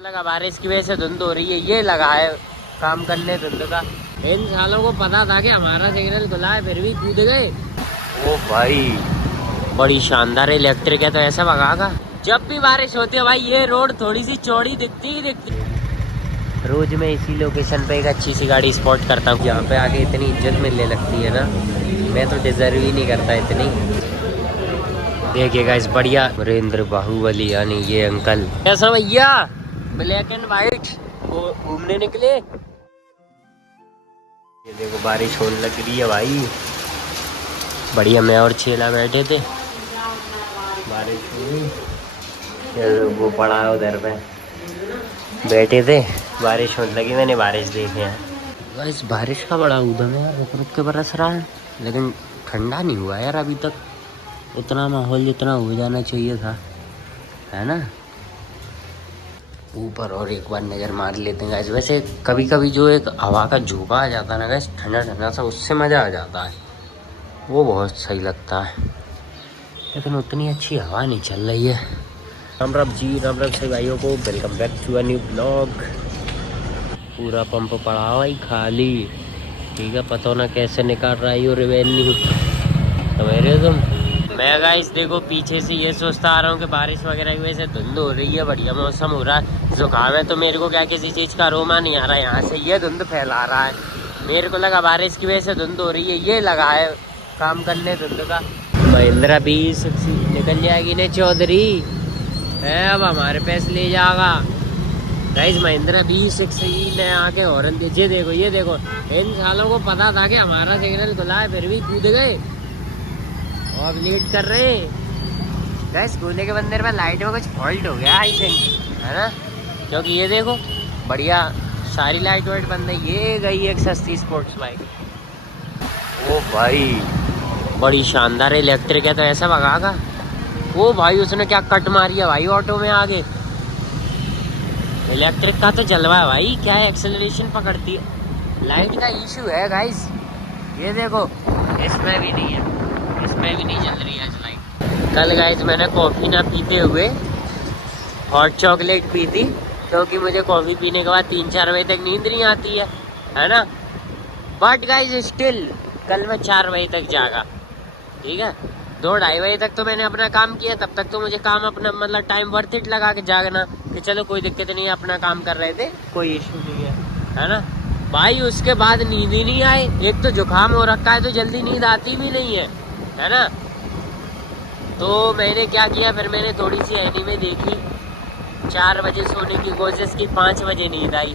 को लगा बारिश की वजह से धुंध हो रही है, ये लगा है काम करने धुंध का। इन सालों को पता था कि हमारा सिग्नल खुला है फिर भी कूद गए। ओ भाई बड़ी शानदार इलेक्ट्रिक है, तो ऐसा भगागा। जब भी बारिश होती है भाई ये रोड थोड़ी सी चौड़ी दिखती ही दिखती। रोज मैं इसी लोकेशन पे एक अच्छी सी गाड़ी स्पॉट करता हूँ, यहाँ पे आके इतनी इज्जत मिलने लगती है ना, मैं तो डिजर्व ही नहीं करता इतनी। देखिएगा इस बढ़िया सुरेंद्र बाहुबली यानी ये अंकल। कैसा भैया, ब्लैक एंड व्हाइट घूमने निकले। ये देखो बारिश होने लग रही है भाई, बढ़िया। मैं और छेला बैठे थे, बारिश हुई, वो पड़ा है उधर पे बैठे थे, बारिश होने लगी, मैंने बारिश देखे हैं। इस बारिश का बड़ा उधम है यार, रुक रुक के बरस रहा है लेकिन ठंडा नहीं हुआ यार अभी तक। उतना माहौल जितना हो जाना चाहिए था, है ना। ऊपर और एक बार नज़र मार लेते हैं गाइस। वैसे कभी कभी जो एक हवा का झोंका आ जाता है ना गाइस, ठंडा ठंडा सा, उससे मज़ा आ जाता है, वो बहुत सही लगता है। लेकिन उतनी अच्छी हवा नहीं चल रही है। राम राम जी, राम राम सभी भाइयों को, welcome back to a new blog. पूरा पंप पड़ा हुआ ही खाली, ठीक है। पता ना कैसे निकाल रहा है रेवेन्यू मेरे तुम। मैं गाइस देखो पीछे से ये सोचता आ रहा हूँ कि बारिश वगैरह की वजह से धुंध हो रही है, बढ़िया मौसम हो रहा है, जुकाम है, तो मेरे को क्या किसी चीज़ का अरोमा नहीं आ रहा है। यहाँ से ये धुंध फैला रहा है, मेरे को लगा बारिश की वजह से धुंध हो रही है, ये लगा है काम करने धुंध का। महिंद्रा 20 निकल जाएगी ने चौधरी है, अब हमारे पैसे ले जाएगा गाइस। महिंद्रा 20 ने आके हॉर्न दीजिए। देखो ये देखो, इन सालों को पता था कि हमारा सिग्नल खुला है फिर भी कूद गए और लेट कर रहे गाइस। कूदने के बंदे में लाइट में कुछ फॉल्ट हो गया आई थिंक, है ना, क्योंकि ये देखो बढ़िया सारी लाइट वाइट बंद है। ये गई एक सस्ती स्पोर्ट्स बाइक। ओ भाई बड़ी शानदार इलेक्ट्रिक है, तो ऐसा भगागा। ओ भाई उसने क्या कट मारी है भाई ऑटो में आगे। इलेक्ट्रिक का तो जलवा है भाई, क्या एक्सेलरेशन पकड़ती है। लाइट का इशू है गाइस, ये देखो इसमें भी नहीं है, इसमें भी नहीं जल रही है आज लाइट। कल गाइस मैंने कॉफ़ी ना पीते हुए हॉट चॉकलेट पी थी, क्योंकि मुझे कॉफ़ी पीने के बाद 3-4 बजे तक नींद नहीं आती है ना। बट गाइस स्टिल कल मैं 4 बजे तक जागा, ठीक है। 2-2:30 बजे तक तो मैंने अपना काम किया, तब तक तो मुझे काम अपना मतलब टाइम वर्थ इट लगा के जागना कि चलो कोई दिक्कत नहीं है, अपना काम कर रहे थे, कोई इशू नहीं है ना भाई। उसके बाद नींद ही नहीं आई, एक तो जुकाम हो रखा है तो जल्दी नींद आती भी नहीं है ना। तो मैंने क्या किया, फिर मैंने थोड़ी सी एनीमे देखी, 4 बजे सोने की कोशिश की, 5 बजे नींद आई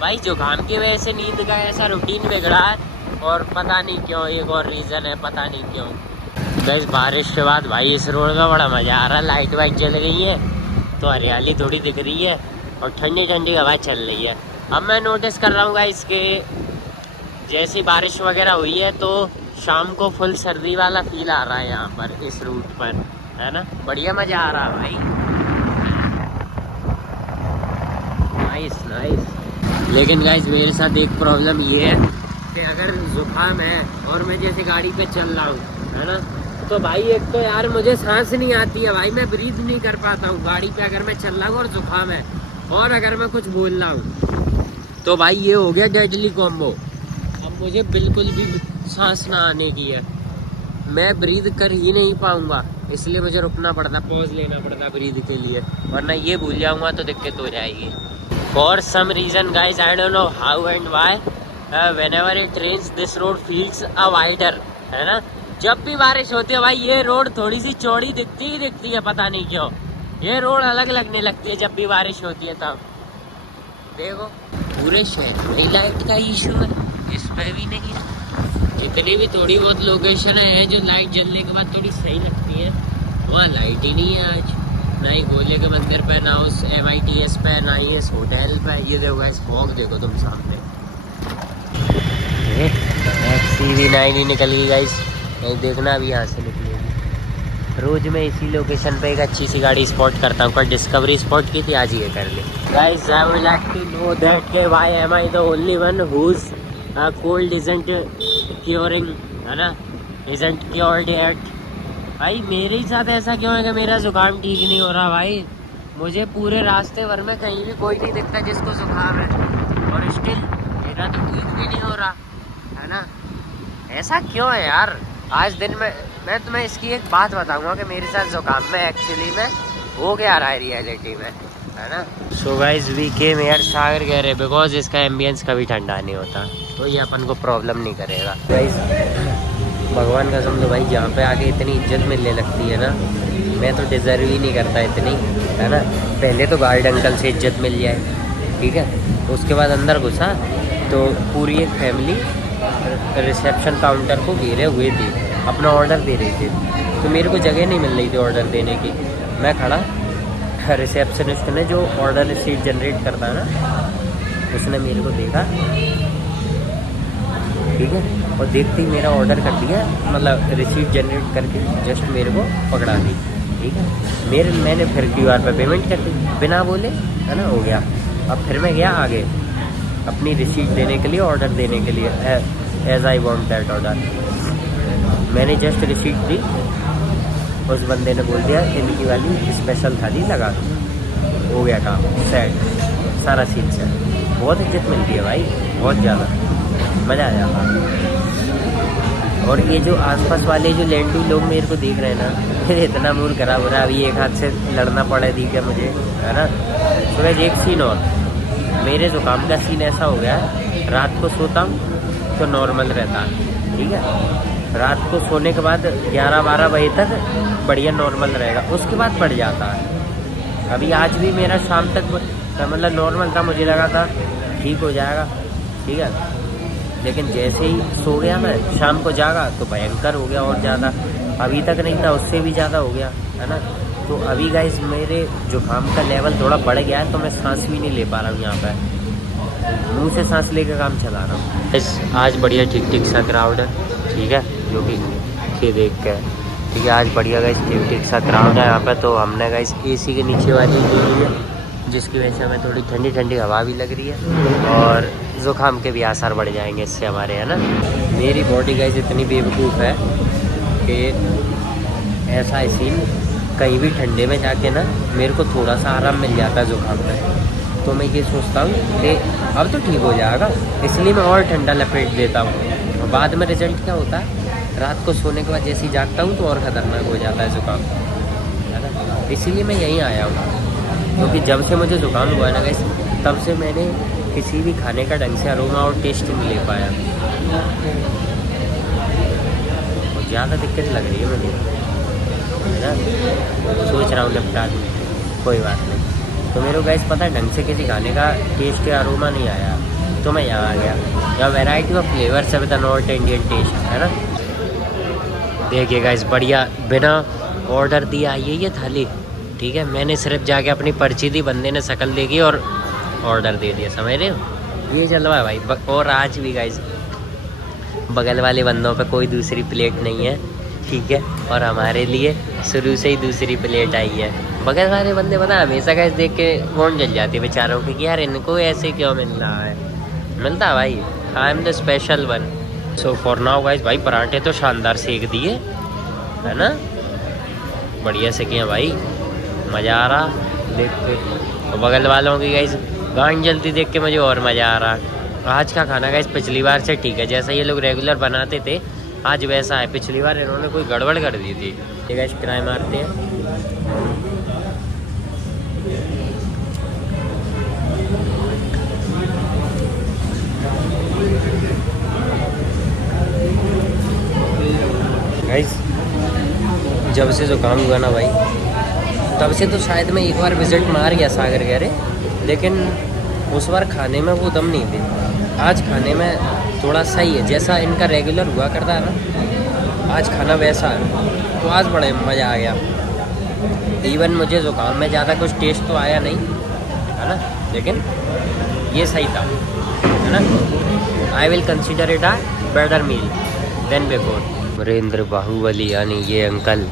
भाई। जुकाम की वजह से नींद का ऐसा रूटीन बिगड़ा है, और पता नहीं क्यों, एक और रीज़न है पता नहीं क्यों। गाइस बारिश के बाद भाई इस रोड का बड़ा मज़ा आ रहा है, लाइट वाइट जल गई है तो हरियाली थोड़ी दिख रही है और ठंडी ठंडी हवा चल रही है। अब मैं नोटिस कर रहा हूँ गाइस कि जैसी बारिश वगैरह हुई है तो शाम को फुल सर्दी वाला फील आ रहा है यहाँ पर, इस रूट पर, है ना। बढ़िया मज़ा आ रहा है भाई, नाइस नाइस। लेकिन गाइस मेरे साथ एक प्रॉब्लम ये है कि अगर जुकाम है और मैं जैसे गाड़ी पे चल रहा हूँ, है ना, तो भाई एक तो यार मुझे सांस नहीं आती है भाई, मैं ब्रीथ नहीं कर पाता हूँ गाड़ी पे अगर मैं चल रहा हूँ और जुकाम है, और अगर मैं कुछ बोल रहा हूँ तो भाई ये हो गया डेडली कॉम्बो। अब मुझे बिल्कुल भी सांस ना आने की है, मैं ब्रीथ कर ही नहीं पाऊँगा, इसलिए मुझे रुकना पड़ता, पॉज लेना पड़ता ब्रीथ के लिए, वरना ये भूल जाऊँगा तो दिक्कत हो जाएगी। For some reason guys I don't know how and why, whenever it rains this road feels a wider, है ना। जब भी बारिश होती है भाई ये रोड थोड़ी सी चौड़ी दिखती ही दिखती है, पता नहीं क्यों ये रोड अलग लगने लगती है जब भी बारिश होती है। तब देखो पूरे शहर में लाइट का इशू है, इसमें भी नहीं है। जितनी भी थोड़ी बहुत लोकेशन है जो लाइट जलने के बाद थोड़ी सही लगती है, वहाँ लाइट ही नहीं है आज, ना ही गोले के मंदिर पे, ना उस MITS पे, ना ही इस होटल पे। ये देखो गाइस फॉग देखो तुम सामने, CV9 ही निकल गई गाइस, नहीं देखना अभी यहाँ से निकलेगी। रोज मैं इसी लोकेशन पे एक अच्छी सी गाड़ी स्पॉट करता हूँ, कल डिस्कवरी स्पॉट की थी, आज ये कर ली guys. I would like to know that के why am I the only one whose cold isn't curing, है ना, इजंट क्योर्ड येट। भाई मेरे ही साथ ऐसा क्यों है कि मेरा जुकाम ठीक नहीं हो रहा भाई, मुझे पूरे रास्ते भर में कहीं भी कोई नहीं दिखता जिसको जुकाम है, और स्टिल मेरा तो ठीक भी नहीं हो रहा है ना। ऐसा क्यों है यार। आज दिन में मैं तुम्हें इसकी एक बात बताऊंगा कि मेरे साथ जुकाम में एक्चुअली में हो क्या रहा है रियलिटी में, है ना। So guys we came here Sagar कह रहे बिकॉज इसका एम्बियंस कभी ठंडा नहीं होता, तो ये अपन को प्रॉब्लम नहीं करेगा। गाइस भगवान का समझो भाई, जहाँ पे आके इतनी इज्जत मिलने लगती है ना, मैं तो डिज़र्व ही नहीं करता इतनी, है ना। पहले तो गार्ड अंकल से इज्जत मिल जाए, ठीक है, उसके बाद अंदर घुसा तो पूरी एक फैमिली रिसेप्शन काउंटर को घेरे हुए थी, अपना ऑर्डर दे रही थी, तो मेरे को जगह नहीं मिल रही थी ऑर्डर देने की। मैं खड़ा, रिसेप्शनिस्ट ने जो ऑर्डर रिसीट जनरेट करता है ना, उसने मेरे को देखा, ठीक है, और देखते ही मेरा ऑर्डर कर दिया, मतलब रिसीट जनरेट करके जस्ट मेरे को पकड़ा दी, ठीक है। मैंने फिर QR पे पेमेंट कर दी बिना बोले, है ना, हो गया। अब फिर मैं गया आगे अपनी रिसीट देने के लिए, ऑर्डर देने के लिए, as I want that order. मैंने जस्ट रिसीट दी, उस बंदे ने बोल दिया इनकी वाली स्पेशल थाली लगा दो, हो गया काम सेट, सारा सीन सेट। बहुत इज्जत मिलती है भाई, बहुत ज़्यादा मज़ा आ जाता है। और ये जो आसपास वाले जो लैंडू लोग मेरे को देख रहे हैं ना, फिर इतना मूड खराब हो रहा है, अभी एक हाथ से लड़ना पड़ा दिख गया मुझे, है ना। तो वैसे एक सीन और, मेरे जुकाम का सीन ऐसा हो गया है, रात को सोता हूँ तो नॉर्मल रहता है, ठीक है, रात को सोने के बाद 11-12 बजे तक बढ़िया नॉर्मल रहेगा, उसके बाद बढ़ जाता है। अभी आज भी मेरा शाम तक मतलब नॉर्मल था, मुझे लगा था ठीक हो जाएगा, ठीक है, लेकिन जैसे ही सो गया मैं, शाम को जागा तो भयंकर हो गया और ज़्यादा, अभी तक नहीं था उससे भी ज़्यादा हो गया, है ना। तो अभी गाइस मेरे जुकाम का लेवल थोड़ा बढ़ गया है, तो मैं सांस भी नहीं ले पा रहा हूँ, यहाँ पर मुँह से सांस लेकर काम चला रहा हूँ। आज बढ़िया ठीक ठीक सा क्राउड है, ठीक है, जो कि ये देख के, ठीक है, आज बढ़िया गाइस ठीक ठीक सा क्राउड है यहाँ पे। तो हमने गाइस AC के नीचे वाली ले ली है, जिसकी वजह से हमें थोड़ी ठंडी ठंडी हवा भी लग रही है, और ज़ुकाम के भी आसार बढ़ जाएंगे इससे हमारे, है ना। मेरी बॉडी गाइस इतनी बेवकूफ़ है कि ऐसा सीन, कहीं भी ठंडे में जाके ना मेरे को थोड़ा सा आराम मिल जाता है ज़ुकाम में, तो मैं ये सोचता हूँ कि अब तो ठीक हो जाएगा, इसलिए मैं और ठंडा लपेट देता हूँ। और बाद में रिजल्ट क्या होता है, रात को सोने के बाद जैसे ही जागता हूँ तो और ख़तरनाक हो जाता है ज़ुकाम, है ना। इसीलिए मैं यहीं आया हूँ, क्योंकि जब से मुझे ज़ुकाम हुआ है ना गाइस, तब से मैंने किसी भी खाने का ढंग से अरोमा और टेस्ट नहीं ले पाया, और ज़्यादा दिक्कत लग रही है मुझे, है ना। सोच रहा हूँ निपटा दूँ, कोई बात नहीं। तो मेरे को गाइस पता है ढंग से किसी खाने का टेस्ट या अरोमा नहीं आया, तो मैं यहाँ आ गया। यहाँ वैरायटी ऑफ फ्लेवर्स है विद नॉर्थ इंडियन टेस्ट, है ना। देखिए गाइस बढ़िया बिना ऑर्डर दिया ये थाली, ठीक है, मैंने सिर्फ जाके अपनी पर्ची दी, बंदे ने शक्ल देखी और ऑर्डर दे दिया, समझ रहे हो, ये चल रहा है भाई। और आज भी गाइस बगल वाले बंदों पे कोई दूसरी प्लेट नहीं है, ठीक है, और हमारे लिए शुरू से ही दूसरी प्लेट आई है। बगल वाले बंदे पता हमेशा गाइस देख के कौन जल जाती है बेचारों की, यार इनको ऐसे क्यों मिल रहा है, मिलता भाई, I am the special one. So for now guys भाई पराठे तो शानदार सेक दिए, है ना, बढ़िया सेके हैं भाई, मज़ा आ रहा देख के। और बगल वालों की गाइस गांड जलती देख के मुझे और मज़ा आ रहा। आज का खाना गाइस पिछली बार से ठीक है, जैसा ये लोग रेगुलर बनाते थे आज वैसा है। पिछली बार इन्होंने कोई गड़बड़ कर दी थी। ये गाइस ट्राई मारते हैं, गाइस जब से ज़ुकाम हुआ ना भाई, तब से तो शायद मैं एक बार विजिट मार गया सागर गहरे, लेकिन उस बार खाने में वो दम नहीं थी। आज खाने में थोड़ा सही है, जैसा इनका रेगुलर हुआ करता है ना, आज खाना वैसा है, तो आज बड़े मज़ा आ गया। इवन मुझे ज़ुकाम में ज़्यादा कुछ टेस्ट तो आया नहीं, है ना, लेकिन ये सही था, है ना। I will consider it a better meal than before. Narendra Bahubali यानी ये अंकल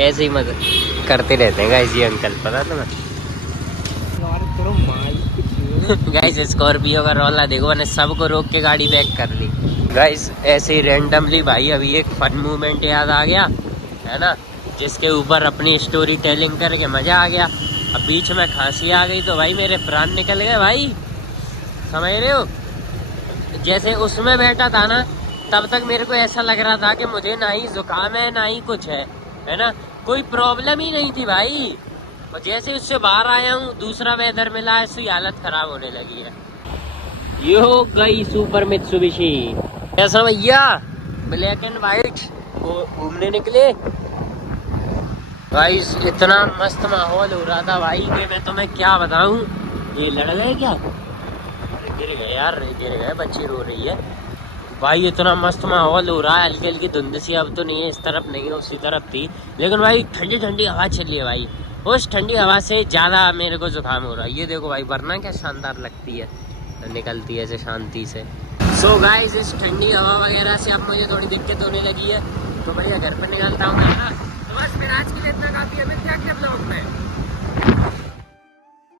ऐसे ही मत करते रहते हैं गाइस, ये अंकल पता तुम्हें। गाइस स्कॉर्पियो का रौला देखो, मैंने सबको रोक के गाड़ी बैक कर ली। गाइस ऐसे ही रैंडमली भाई अभी एक फन मूवमेंट याद आ गया, है ना। जिसके ऊपर अपनी स्टोरी टेलिंग करके मज़ा आ गया। अब बीच में खांसी आ गई तो भाई मेरे प्राण निकल गए भाई, समझ रहे हो। जैसे उसमें बैठा था ना, तब तक मेरे को ऐसा लग रहा था कि मुझे ना ही जुकाम है ना ही कुछ है ना, कोई प्रॉब्लम ही नहीं थी भाई। और जैसे उससे बाहर आया हूँ, दूसरा वेदर मिला, ऐसी हालत खराब होने लगी है। ये हो गई सुपर मित्सुबिशी। कैसा भैया, ब्लैक एंड वाइट घूमने निकले भाई। इतना मस्त माहौल हो रहा था भाई कि मैं तुम्हें क्या बताऊं। ये लड़ गए क्या, गिर गए यार, गिर गए, बच्ची रो रही है भाई। इतना मस्त माहौल हो रहा है, हल्की हल्की धुंध सी अब तो नहीं है, इस तरफ नहीं है उसी तरफ थी, लेकिन भाई ठंडी ठंडी हवा चल रही है भाई। उस ठंडी हवा से ज़्यादा मेरे को जुकाम हो रहा है। ये देखो भाई, वरना क्या शानदार लगती है, निकलती है ऐसे शांति से। सो गाइस, इस ठंडी हवा वगैरह से अब मुझे थोड़ी दिक्कत होने लगी है, तो भैया घर पर निकलता हूँ मैं ना। तो बस फिर आज के लिए इतना काफ़ी है, मिलते हैं अगले ब्लॉग में।